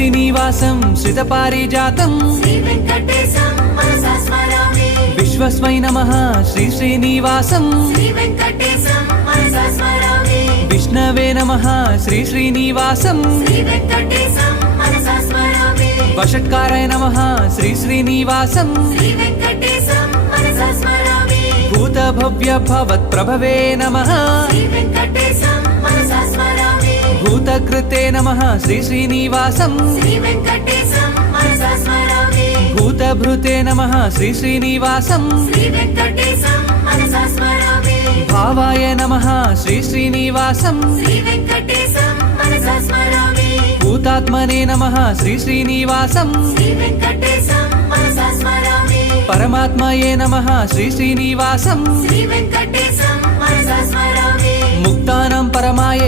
శ్రీనివాసం శ్రితపారిజాతం శ్రీ వెంకటేశం మనసా స్మరామి విశ్వస్మై నమః శ్రీ శ్రీనివాసం శ్రీ వెంకటేశం మనసా స్మరామి విష్ణవే నమః శ్రీ శ్రీనివాసం శ్రీ వెంకటేశం మనసా స్మరామి వషట్కారాయ నమః శ్రీ శ్రీనివాసం శ్రీ వెంకటేశం మనసా స్మరామి భూతభవ్య భవత్ప్రభవే నమః శ్రీ వెంకటేశం మనసా స్మరామి భూతకృతే నమః శ్రీ శ్రీనివాసం శ్రీ వెంకటేశం మనసా స్మరామి భూతభృతే నమః శ్రీ శ్రీనివాసం శ్రీ వెంకటేశం మనసా స్మరామి భావాయ నమః శ్రీ శ్రీనివాసం శ్రీ వెంకటేశం మనసా స్మరామి భూతాత్మనే నమః శ్రీ శ్రీనివాసం శ్రీ వెంకటేశం మనసా స్మరామి పరమాత్మయే నమః శ్రీ శ్రీనివాసం శ్రీ వెంకటేశం మనసా స్మరామి ముక్తానం పరమాయ